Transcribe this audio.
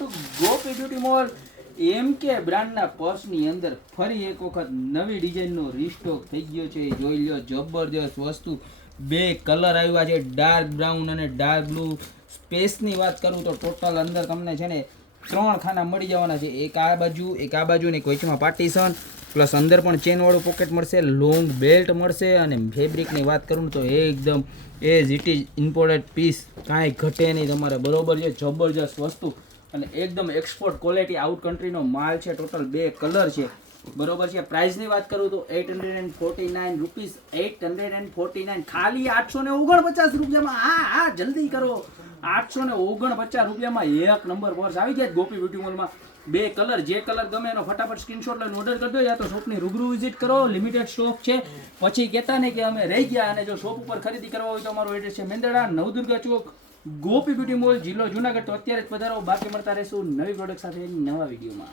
તો ગોપી beauty mall, એમ કે બ્રાન્ડના પર્સની અંદર ફરી એક વખત નવી ડિઝાઇનનો રીસ્ટોક થઈ ગયો છે. જોઈ લ્યો, જબરજસ્ત વસ્તુ. બે કલર આવ્યા છે ડાર્ક બ્રાઉન અને ડાર્ક બ્લુ સ્પેસની વાત કરું તો ટોટલ અંદર તમને છે ને ત્રણ ખાના મળી જવાના છે. એક આ બાજુ, એક આ બાજુ અને એક પાર્ટીશન પ્લસ અંદર પણ ચેનવાળું પોકેટ મળશે લોંગ બેલ્ટ મળશે અને ફેબ્રિકની વાત કરું તો એકદમ as it is imported piece કાંઈ ઘટે નહીં તમારે. બરોબર છે? જબરજસ્ત વસ્તુ. અને એકદમ એક્સપોર્ટ ક્વોલિટી આઉટ કન્ટ્રીનો માલ છે ટોટલ બે કલર છે. બરોબર છે? પ્રાઇસની વાત કરું તો eight hundred and forty nine rupees eight hundred and forty nine ખાલી આઠસો ને ઓગણપચાસ રૂપિયામાં. હા હા, જલ્દી કરો. આઠસો ને ઓગણપચાસ રૂપિયામાં એક નંબર પર્સ આવી જાય ગોપી બ્યુટી મોલમાં બે કલર જે કલર ગમે એનો ફટાફટ સ્ક્રીનશોટ લઈને ઓર્ડર કરી દો, યા તો શોપની રૂબરૂ વિઝિટ કરો. લિમિટેડ સ્ટોક છે. પછી કહેતા નહીં કે અમે રહી ગયા અને જો શોપ ઉપર ખરીદી કરવા હોય તો અમારો એડ્રેસ છે મેંદડા નવદુર્ગા ચોક. ગોપી બ્યુટી મોલ જિલ્લો જુનાગઢ તો અત્યારે જ પધારો. બાકી મળતા રહેશું નવી પ્રોડક્ટ સાથે નવા વિડીયોમાં.